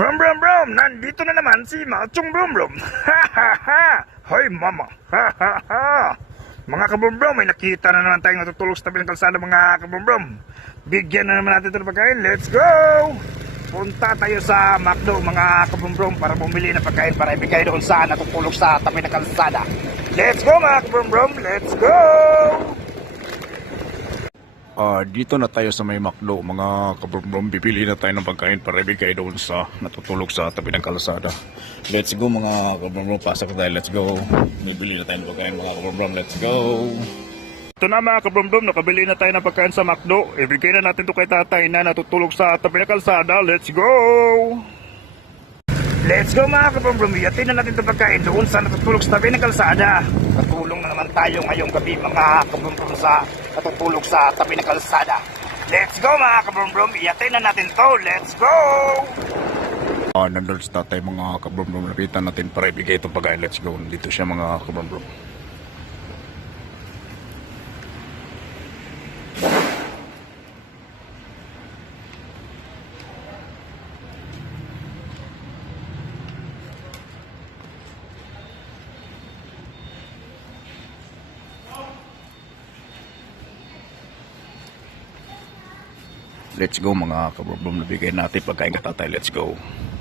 Brum brum brum, nandito na naman si Machong Brum Brum. Ha ha ha! Hoy mama! Ha ha ha! Mga kabrum brum, may nakita na naman tayong natutulog sa tabi ng kalsada mga kabrum brum. Bigyan na naman natin ito ng pagkain. Let's go! Punta tayo sa McDo mga kabrum brum para bumili ng pagkain para ibigay doon sa natutulog sa tabi ng kalsada. Let's go mga kabrum brum! Let's go! Ah, dito na tayo sa may McDo, mga kabrom bibili na tayo ng pagkain para ibigay doon sa natutulog sa tabi ng kalsada. Let's go mga kabrom pasok tayo, let's go. Bibili na tayo ng pagkain mga kabrom let's go. Ito na mga kabromdom, nakabili na tayo ng pagkain sa McDo. Ibigay na natin to kay tatay na natutulog sa tabi ng kalsada. Let's go! Let's go mga kabromdom, iyatin na natin itong pagkain doon sa natutulog sa tabi ng kalsada. Katulong na naman tayo ngayong gabi mga kabromdom sa natutulog sa tabi ng kalsada. Let's go mga kabromdom, iyatin na natin to. Let's go! Ah, nandun sa tatay mga kabrom nakita natin para ibigay itong pagkain, let's go. Dito siya mga kabrom Let's go mga kabrom nabigay natin pagkain ka tatay, let's go.